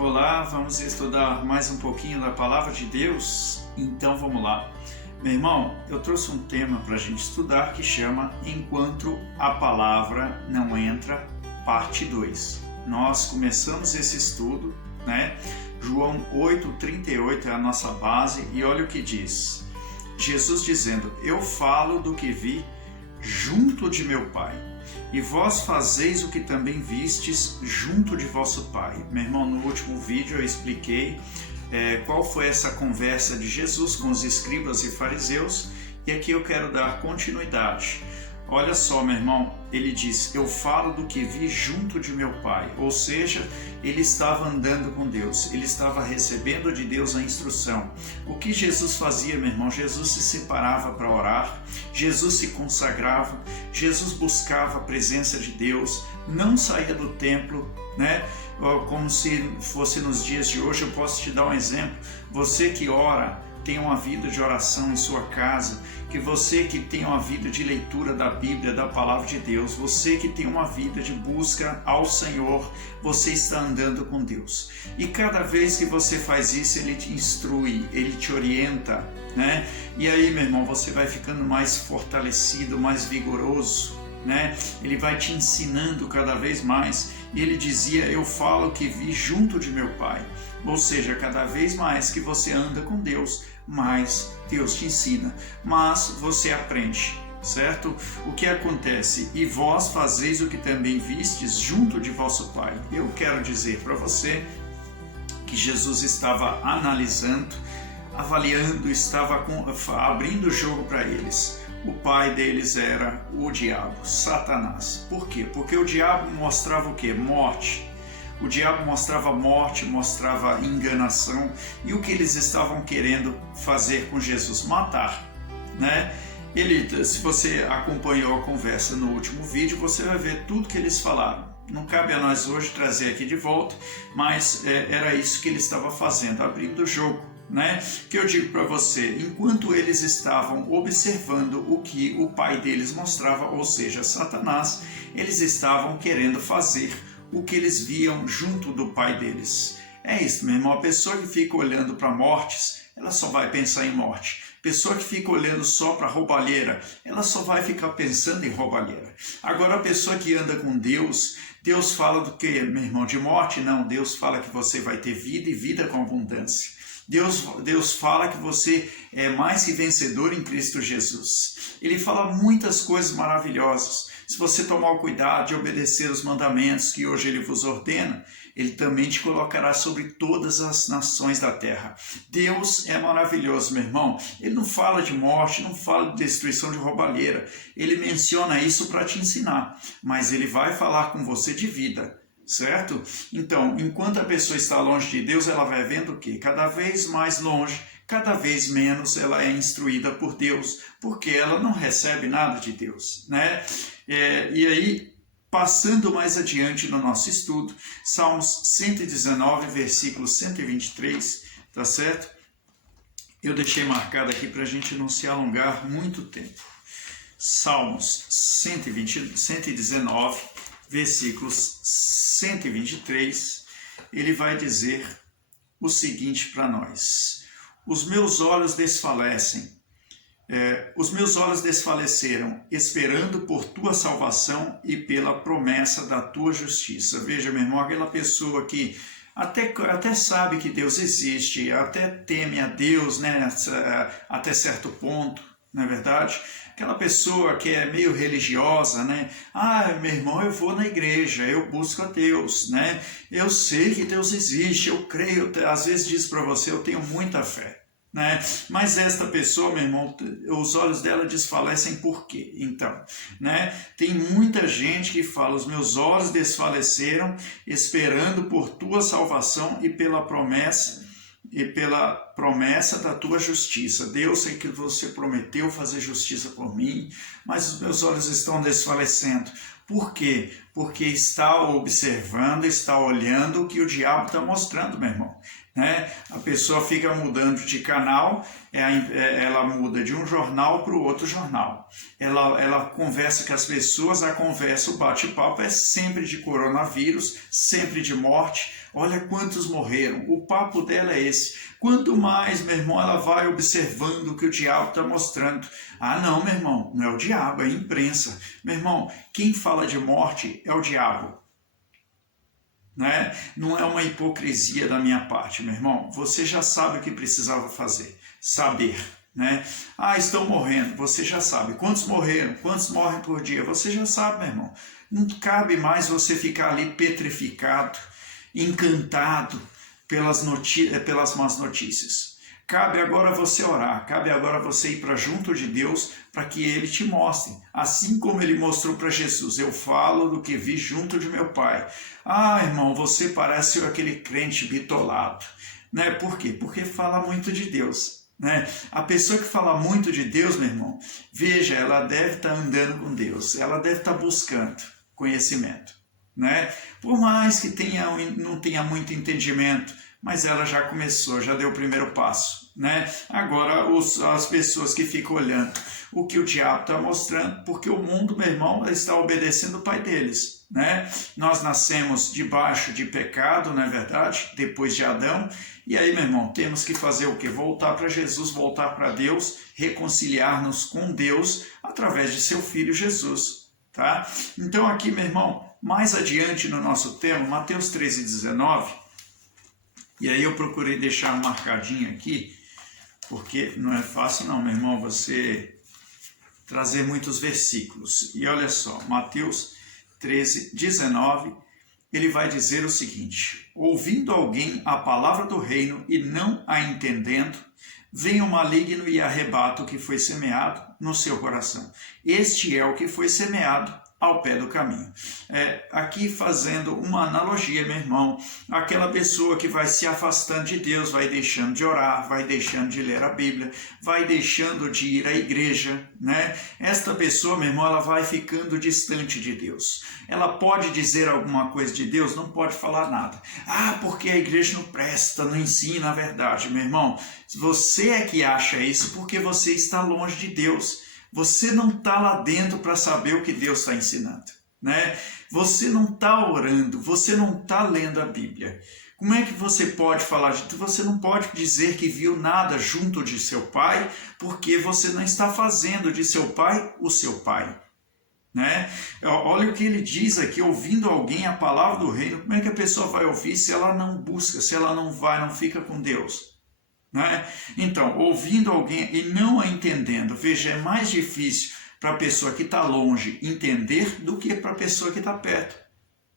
Olá, vamos estudar mais um pouquinho da Palavra de Deus? Então vamos lá. Meu irmão, eu trouxe um tema para a gente estudar que chama Enquanto a Palavra Não Entra, parte 2. Nós começamos esse estudo, né? João 8,38 é a nossa base e olha o que diz. Jesus dizendo, eu falo do que vi junto de meu Pai. E vós fazeis o que também vistes junto de vosso Pai. Meu irmão, no último vídeo eu expliquei qual foi essa conversa de Jesus com os escribas e fariseus, e aqui eu quero dar continuidade. Olha só, meu irmão, ele diz, eu falo do que vi junto de meu Pai, ou seja, ele estava andando com Deus, ele estava recebendo de Deus a instrução. O que Jesus fazia, meu irmão? Jesus se separava para orar, Jesus se consagrava, Jesus buscava a presença de Deus, não saía do templo, né? Como se fosse nos dias de hoje. Eu posso te dar um exemplo, você que ora, tem uma vida de oração em sua casa, que você que tem uma vida de leitura da Bíblia, da Palavra de Deus, você que tem uma vida de busca ao Senhor, você está andando com Deus. E cada vez que você faz isso, Ele te instrui, Ele te orienta, né? E aí, meu irmão, você vai ficando mais fortalecido, mais vigoroso, né? Ele vai te ensinando cada vez mais. E ele dizia, eu falo o que vi junto de meu Pai. Ou seja, cada vez mais que você anda com Deus, mais Deus te ensina. Mas você aprende, certo? O que acontece? E vós fazeis o que também vistes junto de vosso Pai. Eu quero dizer para você que Jesus estava analisando, avaliando, estava abrindo o jogo para eles. O pai deles era o diabo, Satanás. Por quê? Porque o diabo mostrava o quê? Morte. O diabo mostrava morte, mostrava enganação. E o que eles estavam querendo fazer com Jesus? Matar, né? Se você acompanhou a conversa no último vídeo, você vai ver tudo que eles falaram. Não cabe a nós hoje trazer aqui de volta, mas era isso que ele estava fazendo, abrindo o jogo. Né? Que eu digo para você, enquanto eles estavam observando o que o pai deles mostrava, ou seja, Satanás, eles estavam querendo fazer o que eles viam junto do pai deles. É isso, meu irmão, a pessoa que fica olhando para mortes, ela só vai pensar em morte. Pessoa que fica olhando só para roubalheira, ela só vai ficar pensando em roubalheira. Agora, a pessoa que anda com Deus, Deus fala do que, meu irmão? De morte? Não, Deus fala que você vai ter vida e vida com abundância. Deus fala que você é mais que vencedor em Cristo Jesus. Ele fala muitas coisas maravilhosas. Se você tomar o cuidado de obedecer os mandamentos que hoje Ele vos ordena, Ele também te colocará sobre todas as nações da terra. Deus é maravilhoso, meu irmão. Ele não fala de morte, não fala de destruição de roubalheira. Ele menciona isso para te ensinar, mas Ele vai falar com você de vida. Certo? Então, enquanto a pessoa está longe de Deus, ela vai vendo o quê? Cada vez mais longe, cada vez menos ela é instruída por Deus, porque ela não recebe nada de Deus, né? E aí, passando mais adiante no nosso estudo, Salmos 119, versículo 123, tá certo? Eu deixei marcado aqui para a gente não se alongar muito tempo. Salmos 119, versículos 123, ele vai dizer o seguinte para nós. Os meus olhos desfalecem, os meus olhos desfaleceram, esperando por tua salvação e pela promessa da tua justiça. Veja, meu irmão, aquela pessoa que até sabe que Deus existe, até teme a Deus, né, até certo ponto, não é verdade? Aquela pessoa que é meio religiosa, né? Ah, meu irmão, eu vou na igreja, eu busco a Deus, né? Eu sei que Deus existe, eu creio, às vezes diz para você, eu tenho muita fé, né? Mas esta pessoa, meu irmão, os olhos dela desfalecem por quê? Então, né? Tem muita gente que fala, os meus olhos desfaleceram, esperando por tua salvação e pela promessa da tua justiça. Deus, sei que você prometeu fazer justiça por mim, mas os meus olhos estão desfalecendo. Por quê? Porque está observando, está olhando o que o diabo está mostrando, meu irmão. Né? A pessoa fica mudando de canal, ela muda de um jornal para o outro jornal. Ela conversa com as pessoas, a conversa, o bate-papo é sempre de coronavírus, sempre de morte. Olha quantos morreram, o papo dela é esse. Quanto mais, meu irmão, ela vai observando o que o diabo está mostrando. Ah, não, meu irmão, não é o diabo, é a imprensa. Meu irmão, quem fala de morte é o diabo. Né? Não é uma hipocrisia da minha parte, meu irmão. Você já sabe o que precisava fazer. Saber. Né? Ah, estão morrendo. Você já sabe. Quantos morreram? Quantos morrem por dia? Você já sabe, meu irmão. Não cabe mais você ficar ali petrificado, encantado pelas más notícias. Cabe agora você orar, cabe agora você ir para junto de Deus para que Ele te mostre, assim como Ele mostrou para Jesus. Eu falo do que vi junto de meu Pai. Ah, irmão, você parece aquele crente bitolado. Né? Por quê? Porque fala muito de Deus. Né? A pessoa que fala muito de Deus, meu irmão, veja, ela deve estar andando com Deus, ela deve estar buscando conhecimento. Né? Por mais que não tenha muito entendimento, mas ela já começou, já deu o primeiro passo. Né? Agora, as pessoas que ficam olhando o que o diabo está mostrando, porque o mundo, meu irmão, está obedecendo o pai deles. Né? Nós nascemos debaixo de pecado, não é verdade? Depois de Adão. E aí, meu irmão, temos que fazer o quê? Voltar para Jesus, voltar para Deus, reconciliar-nos com Deus através de seu Filho Jesus. Tá? Então aqui, meu irmão, mais adiante no nosso tema, Mateus 13:19, e aí eu procurei deixar marcadinho aqui, porque não é fácil não, meu irmão, você trazer muitos versículos. E olha só, Mateus 13:19, ele vai dizer o seguinte: ouvindo alguém a palavra do reino e não a entendendo, vem o maligno e arrebata o que foi semeado no seu coração. Este é o que foi semeado ao pé do caminho. Aqui fazendo uma analogia, meu irmão, aquela pessoa que vai se afastando de Deus, vai deixando de orar, vai deixando de ler a Bíblia, vai deixando de ir à igreja, né? Esta pessoa, meu irmão, ela vai ficando distante de Deus. Ela pode dizer alguma coisa de Deus, não pode falar nada. Ah, porque a igreja não presta, não ensina a verdade. Meu irmão, você é que acha isso porque você está longe de Deus. Você não está lá dentro para saber o que Deus está ensinando. Né? Você não está orando, você não está lendo a Bíblia. Como é que você pode falar de tudo? Você não pode dizer que viu nada junto de seu pai, porque você não está fazendo de seu pai o seu pai. Né? Olha o que ele diz aqui, ouvindo alguém a palavra do reino. Como é que a pessoa vai ouvir se ela não busca, se ela não vai, não fica com Deus? Né? Então, ouvindo alguém e não a entendendo, veja, é mais difícil para a pessoa que está longe entender do que para a pessoa que está perto.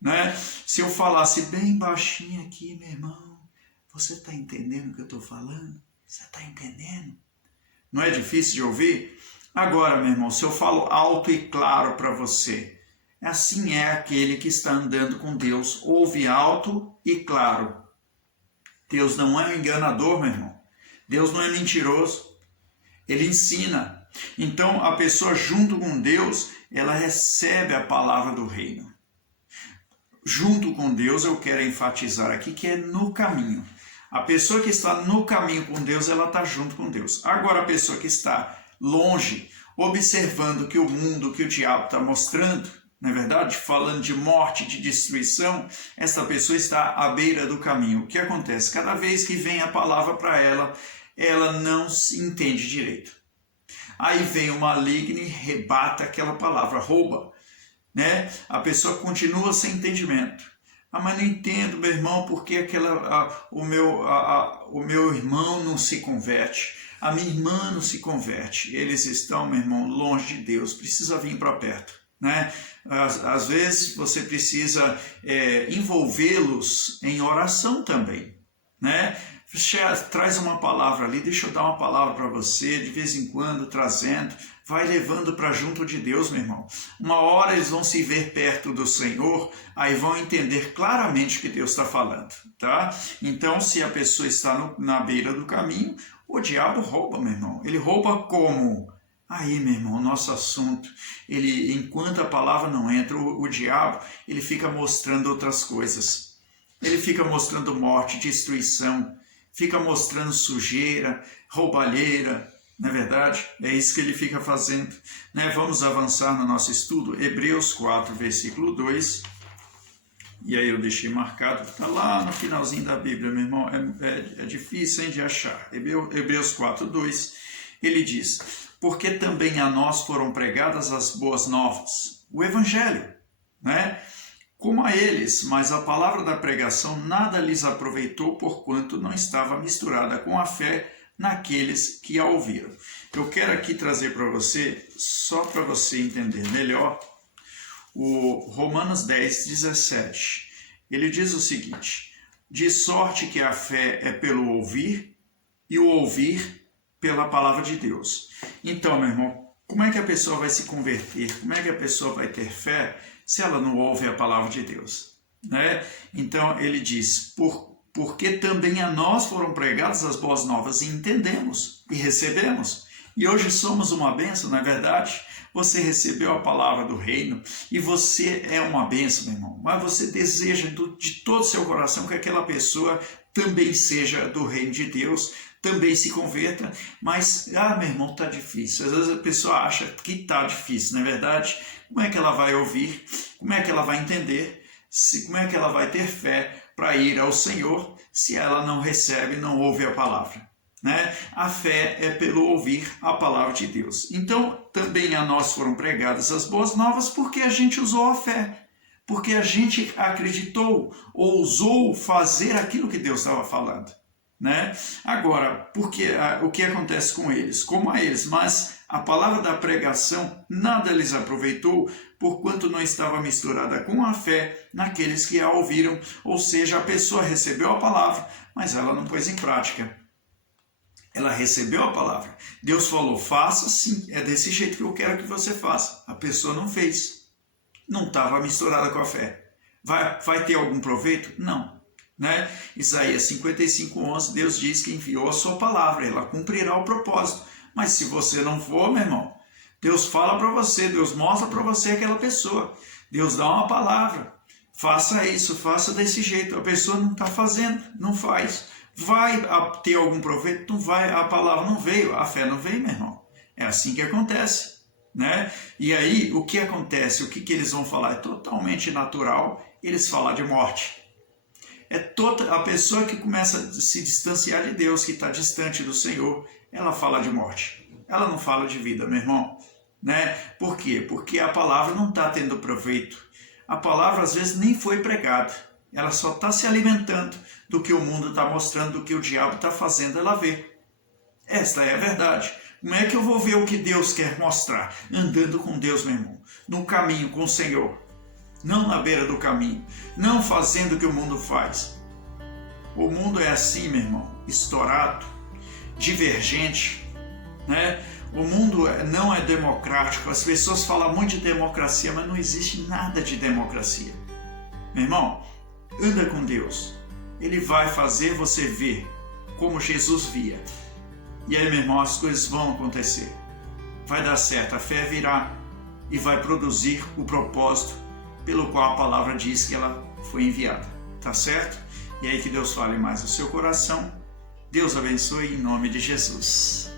Né? Se eu falasse bem baixinho aqui, meu irmão, você está entendendo o que eu estou falando? Você está entendendo? Não é difícil de ouvir? Agora, meu irmão, se eu falo alto e claro para você, assim é aquele que está andando com Deus, ouve alto e claro. Deus não é um enganador, meu irmão. Deus não é mentiroso, Ele ensina. Então, a pessoa junto com Deus, ela recebe a palavra do reino. Junto com Deus, eu quero enfatizar aqui que é no caminho. A pessoa que está no caminho com Deus, ela está junto com Deus. Agora, a pessoa que está longe, observando que o mundo, que o diabo está mostrando, não é verdade? Falando de morte, de destruição, essa pessoa está à beira do caminho. O que acontece? Cada vez que vem a palavra para ela, ela não se entende direito. Aí vem o maligno e rebata aquela palavra, rouba. Né? A pessoa continua sem entendimento. Ah, mas não entendo, meu irmão, porque o meu irmão não se converte. A minha irmã não se converte. Eles estão, meu irmão, longe de Deus. Precisa vir para perto. Né? Às vezes você precisa envolvê-los em oração também. Né? Traz uma palavra ali, deixa eu dar uma palavra para você, de vez em quando, trazendo, vai levando para junto de Deus, meu irmão. Uma hora eles vão se ver perto do Senhor, aí vão entender claramente o que Deus está falando, tá? Então, se a pessoa está na beira do caminho, o diabo rouba, meu irmão. Ele rouba como? Aí, meu irmão, o nosso assunto, enquanto a palavra não entra, o diabo, ele fica mostrando outras coisas. Ele fica mostrando morte, destruição, fica mostrando sujeira, roubalheira, não é verdade? É isso que ele fica fazendo. Né? Vamos avançar no nosso estudo, Hebreus 4, versículo 2. E aí eu deixei marcado, está lá no finalzinho da Bíblia, meu irmão, é difícil de achar. Hebreus 4, 2, ele diz: porque também a nós foram pregadas as boas novas, o Evangelho, né? Como a eles, mas a palavra da pregação nada lhes aproveitou, porquanto não estava misturada com a fé naqueles que a ouviram. Eu quero aqui trazer para você, só para você entender melhor, o Romanos 10, 17. Ele diz o seguinte: de sorte que a fé é pelo ouvir, e o ouvir pela palavra de Deus. Então, meu irmão, como é que a pessoa vai se converter? Como é que a pessoa vai ter fé se ela não ouve a palavra de Deus? Né? Então, ele diz, porque também a nós foram pregadas as boas novas, e entendemos, e recebemos. E hoje somos uma bênção, não é verdade? Você recebeu a palavra do reino, e você é uma bênção, meu irmão. Mas você deseja de todo o seu coração que aquela pessoa também seja do reino de Deus, também se converta, mas, meu irmão, está difícil. Às vezes a pessoa acha que está difícil, não é verdade? Como é que ela vai ouvir? Como é que ela vai entender? Como é que ela vai ter fé para ir ao Senhor se ela não recebe, não ouve a palavra? Né? A fé é pelo ouvir a palavra de Deus. Então, também a nós foram pregadas as boas novas porque a gente usou a fé. Porque a gente acreditou, ousou fazer aquilo que Deus estava falando. Né? Agora, o que acontece com eles? Como a eles, mas a palavra da pregação nada lhes aproveitou, porquanto não estava misturada com a fé naqueles que a ouviram, ou seja, a pessoa recebeu a palavra, mas ela não pôs em prática. Ela recebeu a palavra. Deus falou, faça sim, é desse jeito que eu quero que você faça. A pessoa não fez. Não estava misturada com a fé. Vai ter algum proveito? Não. Né? Isaías 55:11, Deus diz que enviou a sua palavra, ela cumprirá o propósito. Mas se você não for, meu irmão, Deus fala para você, Deus mostra para você aquela pessoa. Deus dá uma palavra. Faça isso, faça desse jeito. A pessoa não está fazendo, não faz. Vai ter algum proveito? Não vai, a palavra não veio, a fé não veio, meu irmão. É assim que acontece. Né? E aí, o que acontece? O que eles vão falar? É totalmente natural eles falar de morte. A pessoa que começa a se distanciar de Deus, que está distante do Senhor, ela fala de morte. Ela não fala de vida, meu irmão. Né? Por quê? Porque a palavra não está tendo proveito. A palavra, às vezes, nem foi pregada. Ela só está se alimentando do que o mundo está mostrando, do que o diabo está fazendo ela ver. Esta é a verdade. Como é que eu vou ver o que Deus quer mostrar? Andando com Deus, meu irmão. No caminho com o Senhor. Não na beira do caminho. Não fazendo o que o mundo faz. O mundo é assim, meu irmão. Estourado. Divergente. Né? O mundo não é democrático. As pessoas falam muito de democracia, mas não existe nada de democracia. Meu irmão, anda com Deus. Ele vai fazer você ver como Jesus via. E aí, meu irmão, as coisas vão acontecer. Vai dar certo, a fé virá e vai produzir o propósito pelo qual a palavra diz que ela foi enviada. Tá certo? E aí que Deus fale mais no seu coração. Deus abençoe em nome de Jesus.